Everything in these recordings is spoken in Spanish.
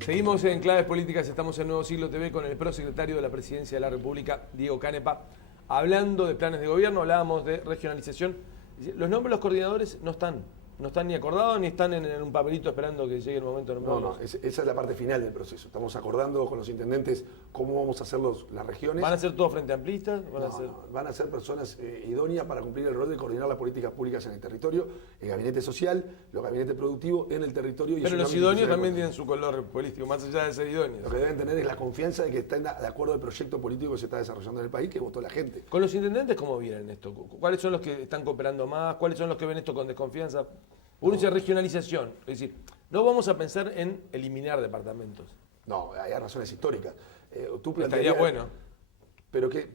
Seguimos en Claves Políticas, estamos en Nuevo Siglo TV con el prosecretario de la Presidencia de la República, Diego Canepa, hablando de planes de gobierno, hablábamos de regionalización. Los nombres de los coordinadores no están ni acordados ni están en un papelito esperando que llegue el momento de No, esa es la parte final del proceso. Estamos acordando con los intendentes cómo vamos a hacer las regiones. ¿Van a ser todos frente amplistas? Van a ser personas idóneas para cumplir el rol de coordinar las políticas públicas en el territorio, el gabinete social, los gabinetes productivos en el territorio. Pero los idóneos también tienen su color político, más allá de ser idóneos. Lo que deben tener es la confianza de que están de acuerdo al proyecto político que se está desarrollando en el país, que votó la gente. ¿Con los intendentes cómo vienen esto? ¿Cuáles son los que están cooperando más? ¿Cuáles son los que ven esto con desconfianza? Uno dice regionalización, es decir, no vamos a pensar en eliminar departamentos. No, hay razones históricas. Estaría bueno. Pero que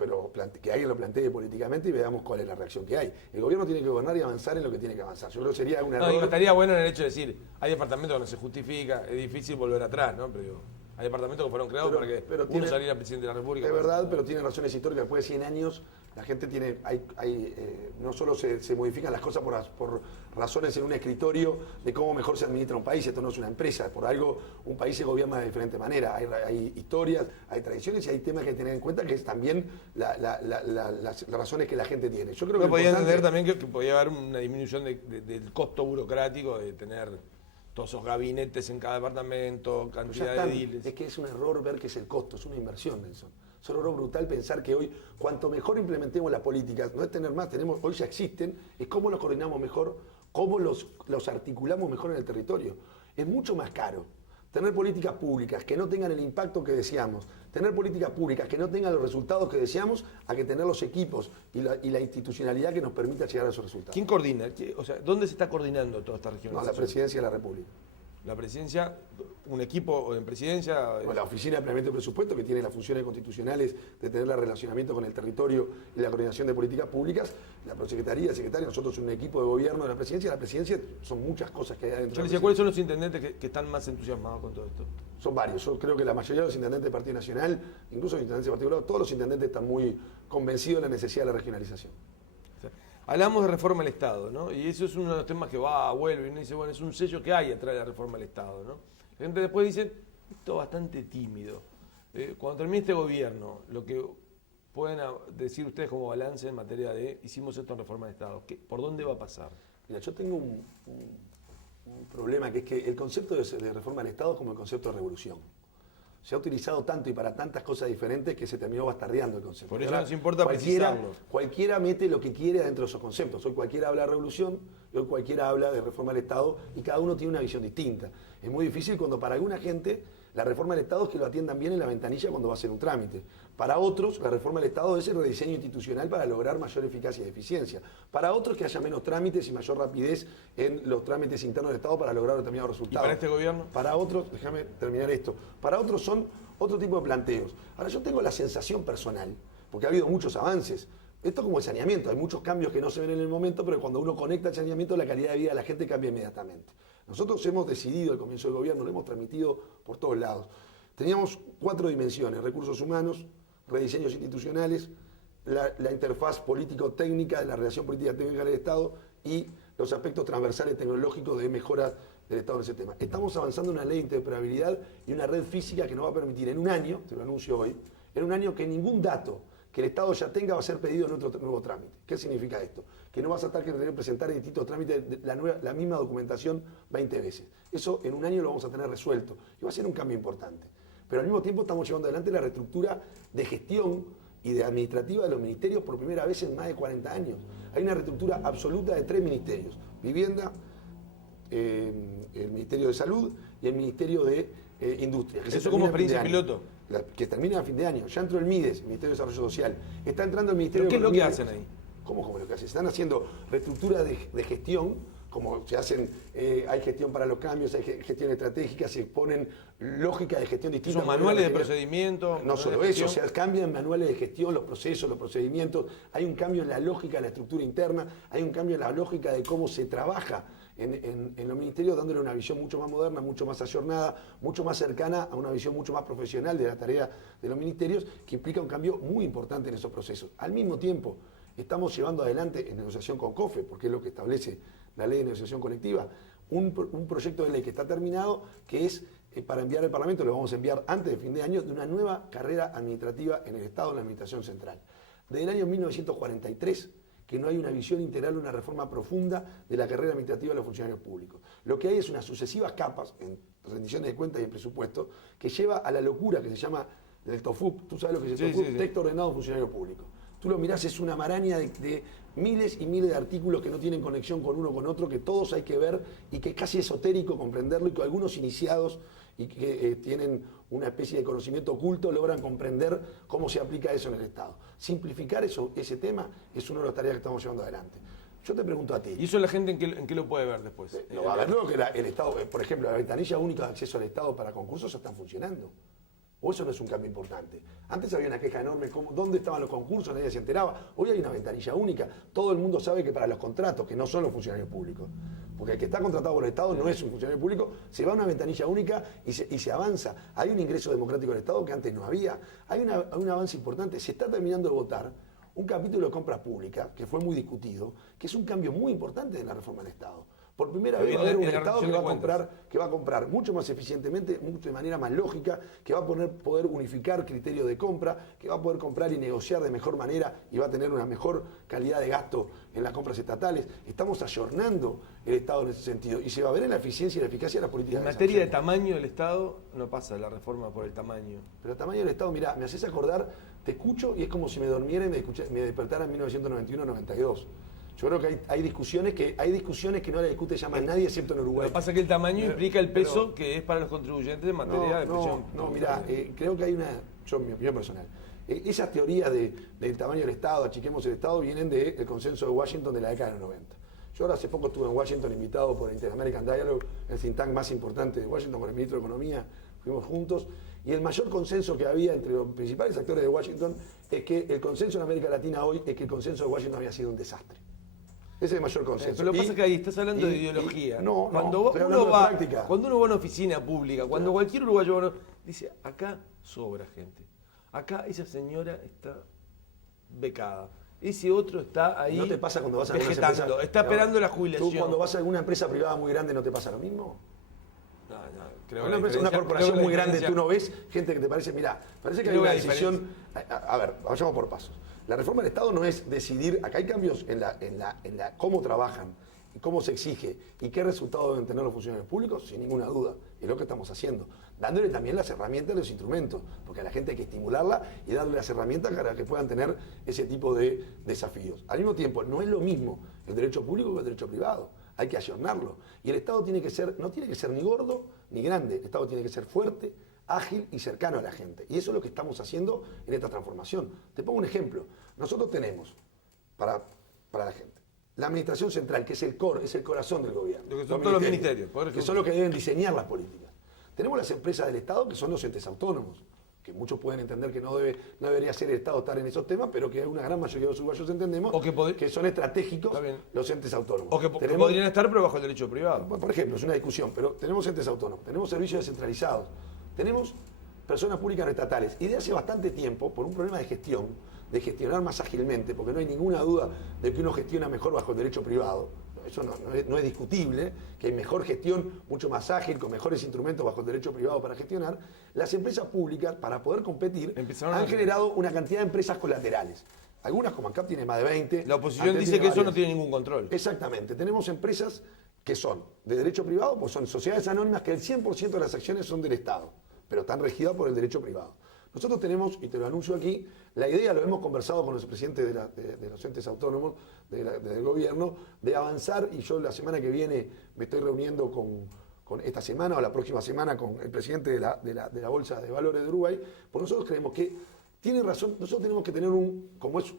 alguien lo plantee políticamente y veamos cuál es la reacción que hay. El gobierno tiene que gobernar y avanzar en lo que tiene que avanzar. Yo creo que sería un error. No, estaría bueno en el hecho de decir, hay departamentos donde se justifica, es difícil volver atrás, ¿no? Pero hay departamentos que fueron creados para que uno saliera presidente de la República. Es verdad, pero tiene razones históricas. Después de 100 años, la gente tiene. No solo se modifican las cosas por razones en un escritorio de cómo mejor se administra un país. Esto no es una empresa. Por algo, un país se gobierna de diferente manera. Hay historias, hay tradiciones y hay temas que tener en cuenta, que es también las razones que la gente tiene. Yo creo que podía entender también que podía haber una disminución del costo burocrático de tener todos esos gabinetes en cada departamento, cantidad de ediles. Es que es un error ver que es el costo, es una inversión, Nelson. Es un error brutal pensar que hoy, cuanto mejor implementemos las políticas, no es tener más, hoy ya existen, es cómo los coordinamos mejor, cómo los articulamos mejor en el territorio. Es mucho más caro tener políticas públicas que no tengan el impacto que deseamos, tener políticas públicas que no tengan los resultados que deseamos, a que tener los equipos y la institucionalidad que nos permita llegar a esos resultados. ¿Quién coordina? O sea, ¿dónde se está coordinando toda esta región? No, la Presidencia de la República. La Presidencia, un equipo en Presidencia. Bueno, la Oficina de Planeamiento y Presupuesto, que tiene las funciones constitucionales de tener el relacionamiento con el territorio y la coordinación de políticas públicas, la Prosecretaría, el secretario, nosotros un equipo de gobierno de la Presidencia son muchas cosas que hay adentro. Yo le decía, ¿cuáles son los intendentes que están más entusiasmados con todo esto? Son varios. Yo creo que la mayoría de los intendentes del Partido Nacional, incluso los intendentes del Partido Popular, todos los intendentes están muy convencidos de la necesidad de la regionalización. Hablamos de reforma al Estado, ¿no? Y eso es uno de los temas que vuelve, y uno dice, bueno, es un sello que hay atrás de la reforma al Estado, ¿no? La gente después dice, esto es bastante tímido. Cuando termine este gobierno, lo que pueden decir ustedes como balance en materia de hicimos esto en reforma al Estado, ¿por dónde va a pasar? Mira, yo tengo un problema, que es que el concepto de reforma al Estado es como el concepto de revolución. Se ha utilizado tanto y para tantas cosas diferentes que se terminó bastardeando el concepto. Por eso nos importa precisarlo. Cualquiera mete lo que quiere dentro de esos conceptos. Hoy cualquiera habla de revolución, hoy cualquiera habla de reforma al Estado y cada uno tiene una visión distinta. Es muy difícil cuando para alguna gente la reforma del Estado es que lo atiendan bien en la ventanilla cuando va a hacer un trámite. Para otros, la reforma del Estado es el rediseño institucional para lograr mayor eficacia y eficiencia. Para otros, que haya menos trámites y mayor rapidez en los trámites internos del Estado para lograr determinados resultados. ¿Y para este gobierno? Para otros, déjame terminar esto, para otros son otro tipo de planteos. Ahora, yo tengo la sensación personal, porque ha habido muchos avances. Esto como el saneamiento, hay muchos cambios que no se ven en el momento, pero cuando uno conecta el saneamiento, la calidad de vida de la gente cambia inmediatamente. Nosotros hemos decidido al comienzo del gobierno, lo hemos transmitido por todos lados. Teníamos 4 dimensiones: recursos humanos, rediseños institucionales, la interfaz político-técnica de la relación política técnica del Estado y los aspectos transversales tecnológicos de mejora del Estado en ese tema. Estamos avanzando en una ley de interoperabilidad y una red física que nos va a permitir en un año, te lo anuncio hoy, en un año que ningún dato que el Estado ya tenga va a ser pedido en otro nuevo trámite. ¿Qué significa esto? Que no vas a estar que tener que presentar en distintos trámites la misma documentación 20 veces. Eso en un año lo vamos a tener resuelto y va a ser un cambio importante. Pero al mismo tiempo estamos llevando adelante la reestructura de gestión y de administrativa de los ministerios por primera vez en más de 40 años. Hay una reestructura absoluta de 3 ministerios: Vivienda, el Ministerio de Salud y el Ministerio de Industria. ¿Eso como experiencia piloto? Que termina a fin de año. Ya entró el MIDES, el Ministerio de Desarrollo Social. Está entrando el Ministerio de Economía. ¿Qué es lo que hacen ahí? ¿Cómo lo que hacen? Están haciendo reestructura de gestión, como se hacen, hay gestión para los cambios, hay gestión estratégica, se ponen lógicas de gestión distintas. ¿Son manuales de procedimiento? No solo eso, o sea, cambian manuales de gestión, los procesos, los procedimientos, hay un cambio en la lógica de la estructura interna, hay un cambio en la lógica de cómo se trabaja en los ministerios, dándole una visión mucho más moderna, mucho más ayornada, mucho más cercana a una visión mucho más profesional de la tarea de los ministerios, que implica un cambio muy importante en esos procesos. Al mismo tiempo, estamos llevando adelante en negociación con COFE, porque es lo que establece la ley de negociación colectiva, un proyecto de ley que está terminado, que es para enviar al Parlamento, lo vamos a enviar antes de fin de año, de una nueva carrera administrativa en el Estado, en la Administración Central. Desde el año 1943, que no hay una visión integral, una reforma profunda de la carrera administrativa de los funcionarios públicos. Lo que hay es unas sucesivas capas en rendiciones de cuentas y en presupuesto que lleva a la locura que se llama del TOFUP. ¿Tú sabes lo que es el TOFUP? Sí. Texto ordenado de funcionario público. Tú lo mirás, es una maraña de miles y miles de artículos que no tienen conexión con uno con otro, que todos hay que ver y que es casi esotérico comprenderlo, y que algunos iniciados y que tienen una especie de conocimiento oculto logran comprender cómo se aplica eso en el Estado. Simplificar ese tema es una de las tareas que estamos llevando adelante. Yo te pregunto a ti. ¿Y eso la gente en qué lo puede ver después? Lo va a ver luego que el Estado, por ejemplo, la ventanilla única de acceso al Estado para concursos ya están funcionando. ¿O eso no es un cambio importante? Antes había una queja enorme, ¿dónde estaban los concursos? Nadie se enteraba. Hoy hay una ventanilla única. Todo el mundo sabe que para los contratos, que no son los funcionarios públicos, porque el que está contratado por el Estado no es un funcionario público, se va a una ventanilla única y se avanza. Hay un ingreso democrático del Estado que antes no había. Hay un avance importante. Se está terminando de votar un capítulo de compra pública, que fue muy discutido, que es un cambio muy importante de la reforma del Estado. Por primera vez va a haber un Estado que va a comprar mucho más eficientemente, de manera más lógica, que va a poder unificar criterios de compra, que va a poder comprar y negociar de mejor manera y va a tener una mejor calidad de gasto en las compras estatales. Estamos ayornando el Estado en ese sentido y se va a ver en la eficiencia y la eficacia de las políticas. En materia de tamaño del Estado no pasa la reforma por el tamaño. Pero el tamaño del Estado, mirá, me haces acordar, te escucho y es como si me durmiera y me despertara en 1991-92. Yo creo que hay discusiones que no le discute ya más nadie, excepto en Uruguay. Lo que pasa es que el tamaño implica el peso que es para los contribuyentes en materia de presión. No, mirá, creo que hay mi opinión personal, esas teorías del tamaño del Estado, achiquemos el Estado, vienen del consenso de Washington de la década de los 90. Yo ahora hace poco estuve en Washington invitado por Inter-American Dialogue, el think tank más importante de Washington, con el ministro de Economía, fuimos juntos, y el mayor consenso que había entre los principales actores de Washington es que el consenso en América Latina hoy es que el consenso de Washington había sido un desastre. Ese es el mayor consenso. Pero lo que pasa es que ahí estás hablando de ideología. Cuando uno va a una oficina pública, cuando cualquier uruguayo dice, acá sobra gente. Acá esa señora está becada. Ese otro está ahí. ¿No te pasa cuando vas a alguna empresa? Está esperando la jubilación. ¿Tú cuando vas a alguna empresa privada muy grande no te pasa lo mismo? No, creo una corporación muy grande, tú no ves gente que te parece, mirá, parece que hay una decisión. A ver, vayamos por pasos. La reforma del Estado no es decidir, acá hay cambios en cómo trabajan, y cómo se exige y qué resultados deben tener los funcionarios públicos, sin ninguna duda. Es lo que estamos haciendo. Dándole también las herramientas, los instrumentos, porque a la gente hay que estimularla y darle las herramientas para que puedan tener ese tipo de desafíos. Al mismo tiempo, no es lo mismo el derecho público que el derecho privado. Hay que ayornarlo. Y el Estado no tiene que ser ni gordo ni grande. El Estado tiene que ser fuerte, ágil y cercano a la gente. Y eso es lo que estamos haciendo en esta transformación. Te pongo un ejemplo. Nosotros tenemos, para la gente, la Administración Central, que es el core, es el corazón del gobierno. Lo que son todos los ministerios. Que son los que deben diseñar las políticas. Tenemos las empresas del Estado, que son los entes autónomos, que muchos pueden entender que no debería ser el Estado estar en esos temas, pero que una gran mayoría de los uruguayos entendemos que son estratégicos los entes autónomos. O que podrían estar, pero bajo el derecho privado. Por ejemplo, es una discusión, pero tenemos entes autónomos, tenemos servicios descentralizados, tenemos personas públicas no estatales. Y de hace bastante tiempo, por un problema de gestión, de gestionar más ágilmente, porque no hay ninguna duda de que uno gestiona mejor bajo el derecho privado, eso no es discutible, que hay mejor gestión, mucho más ágil, con mejores instrumentos bajo el derecho privado para gestionar. Las empresas públicas, para poder competir, han generado una cantidad de empresas colaterales. Algunas, como ANCAP, tiene más de 20. La oposición dice que eso no tiene ningún control. Exactamente. Tenemos empresas que son de derecho privado, pues son sociedades anónimas que el 100% de las acciones son del Estado, pero están regidas por el derecho privado. Nosotros tenemos, y te lo anuncio aquí, la idea, lo hemos conversado con los presidentes de los entes autónomos del gobierno, de avanzar, y yo la semana que viene me estoy reuniendo con esta semana o la próxima semana con el presidente de la Bolsa de Valores de Uruguay, porque nosotros creemos que tiene razón, nosotros tenemos que tener como es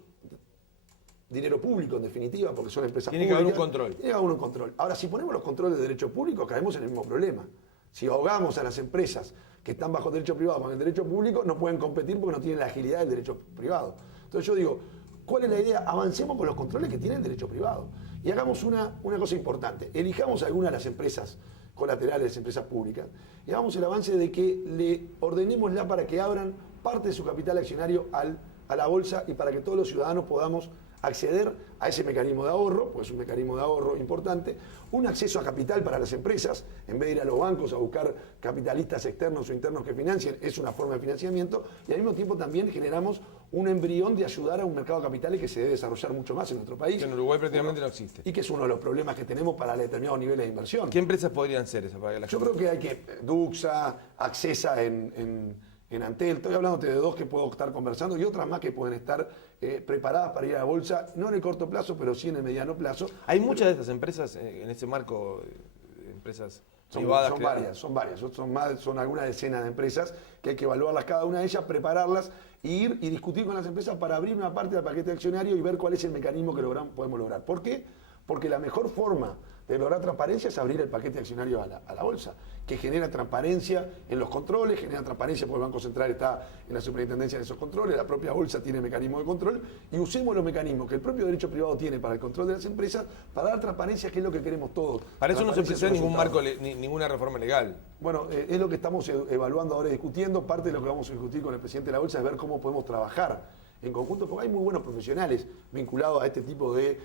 dinero público en definitiva, porque son empresas públicas. Tiene que haber un control. Tiene que haber un control. Ahora, si ponemos los controles de derecho público, caemos en el mismo problema. Si ahogamos a las empresas que están bajo derecho privado con el derecho público, no pueden competir porque no tienen la agilidad del derecho privado. Entonces yo digo, ¿cuál es la idea? Avancemos con los controles que tiene el derecho privado. Y hagamos una cosa importante. Elijamos algunas de las empresas colaterales de las empresas públicas y hagamos el avance de que le ordenémosla para que abran parte de su capital accionario a la bolsa y para que todos los ciudadanos podamos acceder a ese mecanismo de ahorro, pues es un mecanismo de ahorro importante, un acceso a capital para las empresas, en vez de ir a los bancos a buscar capitalistas externos o internos que financien, es una forma de financiamiento, y al mismo tiempo también generamos un embrión de ayudar a un mercado de capitales que se debe desarrollar mucho más en nuestro país. Que en Uruguay prácticamente no existe. Y que es uno de los problemas que tenemos para determinados niveles de inversión. ¿Qué empresas podrían ser esas? Yo creo que hay que, Duxa, Accesa en Antel, estoy hablando de dos que puedo estar conversando y otras más que pueden estar preparadas para ir a la bolsa, no en el corto plazo, pero sí en el mediano plazo. Hay muchas de estas empresas en ese marco, empresas privadas. Son varias, son algunas decenas de empresas que hay que evaluarlas cada una de ellas, prepararlas e ir y discutir con las empresas para abrir una parte del paquete accionario y ver cuál es el mecanismo que podemos lograr. ¿Por qué? Porque la mejor forma de lograr transparencia es abrir el paquete accionario a la bolsa, que genera transparencia en los controles, genera transparencia porque el Banco Central está en la superintendencia de esos controles, la propia bolsa tiene mecanismos de control, y usemos los mecanismos que el propio derecho privado tiene para el control de las empresas, para dar transparencia, que es lo que queremos todos. Para eso no se precisa ningún marco, ninguna reforma legal. Bueno, es lo que estamos evaluando ahora y discutiendo. Parte de lo que vamos a discutir con el presidente de la bolsa es ver cómo podemos trabajar en conjunto, porque hay muy buenos profesionales vinculados a este tipo de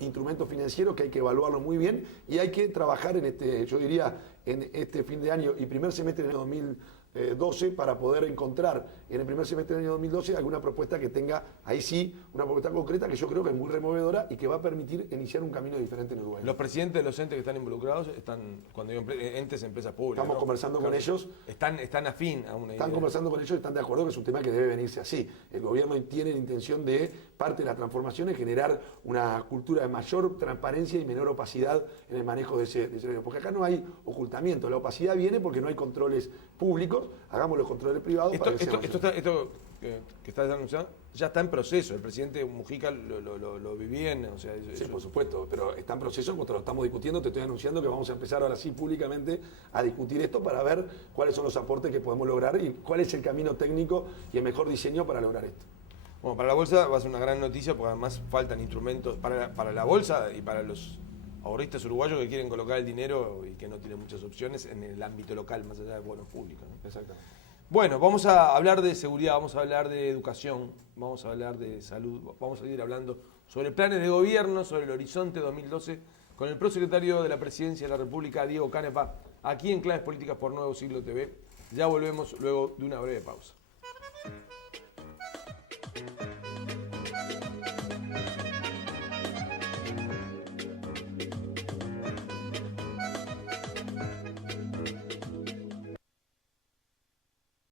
instrumentos financieros que hay que evaluarlo muy bien y hay que trabajar yo diría, en este fin de año y primer semestre del año 2012 para poder encontrar en el primer semestre del año 2012 alguna propuesta que tenga, ahí sí, una propuesta concreta que yo creo que es muy removedora y que va a permitir iniciar un camino diferente en Uruguay. Los presidentes de los entes que están involucrados están, cuando digo entes, empresas públicas. Estamos conversando con ellos. Están afín a una idea. Están conversando con ellos y están de acuerdo que es un tema que debe venirse así. El gobierno tiene la intención de, parte de la transformación, es generar una cultura de mayor transparencia y menor opacidad en el manejo de ese dinero. Porque acá no hay ocultamiento. La opacidad viene porque no hay controles públicos. Hagamos los controles privados. Esto que estás anunciando ya está en proceso. El presidente Mujica lo viviendo. O sea, sí, por supuesto, pero está en proceso, nosotros lo estamos discutiendo. Te estoy anunciando que vamos a empezar ahora sí públicamente a discutir esto para ver cuáles son los aportes que podemos lograr y cuál es el camino técnico y el mejor diseño para lograr esto. Bueno, para la bolsa va a ser una gran noticia porque además faltan instrumentos para la bolsa y para los ahorristas uruguayos que quieren colocar el dinero y que no tienen muchas opciones en el ámbito local, más allá de bonos públicos, ¿no? Exactamente. Bueno, vamos a hablar de seguridad, vamos a hablar de educación, vamos a hablar de salud, vamos a seguir hablando sobre planes de gobierno, sobre el horizonte 2012, con el prosecretario de la Presidencia de la República, Diego Canepa, aquí en Claves Políticas por Nuevo Siglo TV. Ya volvemos luego de una breve pausa.